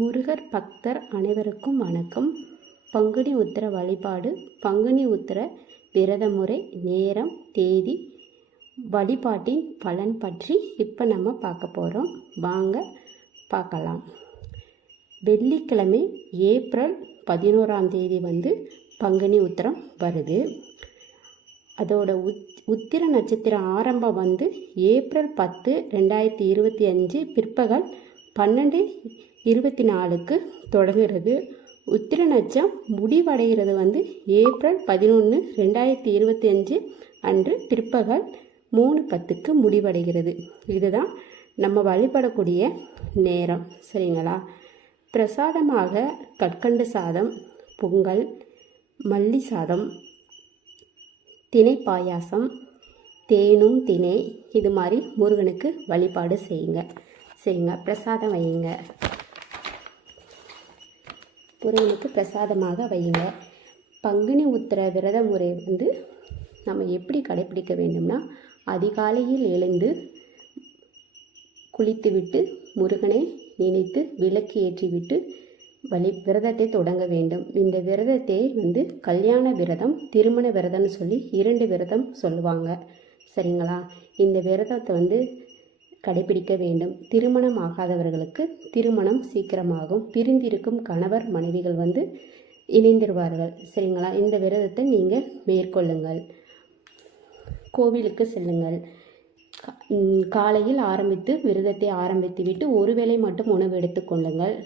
முருகர் பக்தர் அனைவருக்கும் வணக்கம். பங்குனி உத்திர வழிபாடு, பங்குனி உத்திர விரத முறை, நேரம், தேதி, வழிபாட்டின் பலன் பற்றி இப்போ நம்ம பார்க்க போகிறோம். வாங்க பார்க்கலாம். வெள்ளிக்கிழமை ஏப்ரல் 11 பங்குனி உத்திரம் வருது. அதோட உத்திர நட்சத்திரம் ஆரம்பம் ஏப்ரல் 10, 2025 பிற்பகல் 12:24 தொடங்குகிறது. உத்திர நட்சம் முடிவடைகிறது ஏப்ரல் 11, 2025 அன்று பிற்பகல் 3:10 முடிவடைகிறது. இதுதான் நம்ம வழிபடக்கூடிய நேரம். சரிங்களா? பிரசாதமாக கற்கண்டு சாதம், பொங்கல், மல்லி சாதம், திணை பாயாசம், தேனும் திணை, இது மாதிரி முருகனுக்கு வழிபாடு செய்யுங்க. சரிங்க, பிரசாதம் வையுங்க, முருகனுக்கு பிரசாதமாக வையுங்க. பங்குனி உத்திர விரத முறை நம்ம எப்படி கடைப்பிடிக்க வேண்டும்னா, அதிகாலையில் எழுந்து குளித்துவிட்டு முருகனை நினைத்து விளக்கு ஏற்றிவிட்டு விரதத்தை தொடங்க வேண்டும். இந்த விரதத்தை கல்யாண விரதம், திருமண விரதம்னு சொல்லி 2 விரதம் சொல்லுவாங்க. சரிங்களா? இந்த விரதத்தை கடைபிடிக்க வேண்டும். திருமணம் ஆகாதவர்களுக்கு திருமணம் சீக்கிரமாகும். பிரிந்திருக்கும் கணவர் மனைவிகள் இணைந்திருவார்கள். சரிங்களா? இந்த விரதத்தை நீங்கள் மேற்கொள்ளுங்கள். கோவிலுக்கு செல்லுங்கள். காலையில் ஆரம்பித்து விரதத்தை ஆரம்பித்து விட்டு ஒருவேளை மட்டும் உணவு எடுத்துக்கொள்ளுங்கள்.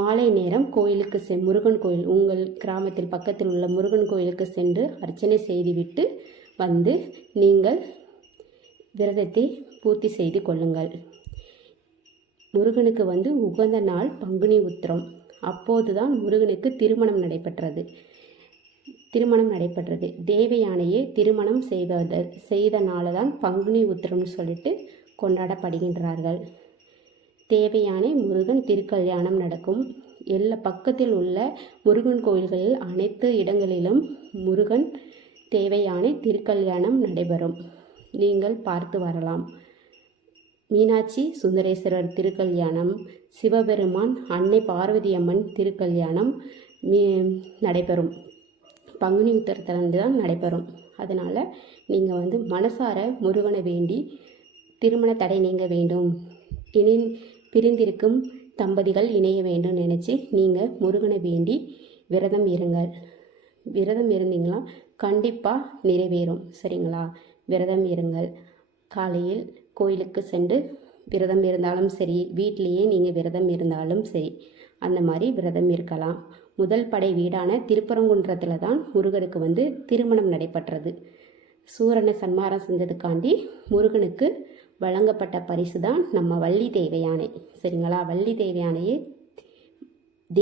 மாலை நேரம் கோயிலுக்கு முருகன் கோயில், உங்கள் கிராமத்தில் பக்கத்தில் உள்ள முருகன் கோயிலுக்கு சென்று அர்ச்சனை செய்துவிட்டு நீங்கள் விரதத்தை பூர்த்தி செய்து கொள்ளுங்கள். முருகனுக்கு உகந்த நாள் பங்குனி உத்திரம். அப்போதுதான் முருகனுக்கு திருமணம் நடைபெற்றது. தேவயானையை திருமணம் செய்த நாள்தான் பங்குனி உத்திரம்னு சொல்லிட்டு கொண்டாடப்படுகின்றார்கள். தேவயானை முருகன் திருக்கல்யாணம் நடக்கும். பக்கத்தில் உள்ள முருகன் கோயில்களில் அனைத்து இடங்களிலும் முருகன் தேவயானை திருக்கல்யாணம் நடைபெறும். நீங்கள் பார்த்து வரலாம். மீனாட்சி சுந்தரேஸ்வரர் திருக்கல்யாணம், சிவபெருமான் அன்னை பார்வதி அம்மன் திருக்கல்யாணம் நடைபெறும். பங்குனி உத்திரத்திலிருந்து தான் நடைபெறும். அதனால் நீங்கள் மனசார முருகனை வேண்டி திருமண தடை நீங்க வேண்டும், பிரிந்திருக்கும் தம்பதிகள் இணைய வேண்டும் நினச்சி நீங்கள் முருகனை வேண்டி விரதம் இருங்கள். விரதம் இருந்தீங்களா கண்டிப்பாக நிறைவேறும். சரிங்களா? விரதம் இருங்கள். காலையில் கோயிலுக்கு சென்று விரதம் இருந்தாலும் சரி, வீட்டிலேயே நீங்கள் விரதம் இருந்தாலும் சரி, அந்த மாதிரி விரதம் இருக்கலாம். முதல் படை வீடான திருப்பரங்குன்றத்தில் தான் முருகருக்கு திருமணம் நடைபெற்றது. சூரனை சன்மாரம் செஞ்சதுக்காண்டி முருகனுக்கு வழங்கப்பட்ட பரிசு தான் நம்ம வள்ளி தேவயானை. சரிங்களா? வள்ளி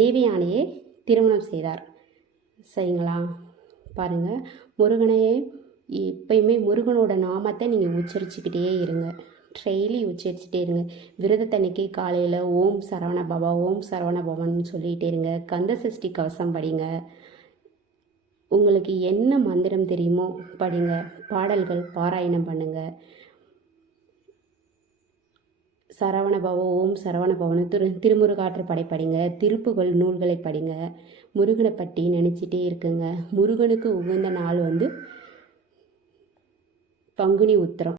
தேவயானையே திருமணம் செய்தார். சரிங்களா? பாருங்கள், முருகனையே எப்பயுமே முருகனோட நாமத்தை நீங்கள் உச்சரிச்சுக்கிட்டே இருங்க. டெய்லி உச்சரிச்சுட்டே இருங்க. விரதத்தன்னைக்கு காலையில் ஓம் சரவண பவா, ஓம் சரவண பவன்னு சொல்லிகிட்டே இருங்க. கந்த சஷ்டி கவசம் படிங்க. உங்களுக்கு என்ன மந்திரம் தெரியுமோ படிங்க. பாடல்கள் பாராயணம் பண்ணுங்க. சரவண பவ, ஓம் சரவண பவனு, திருமுருகாற்று படை படிங்க. திருப்புகள் நூல்களை படிங்க. முருகனை பற்றி நினச்சிட்டே இருக்குங்க. முருகனுக்கு உகந்த நாள் பங்குனி உத்திரம்.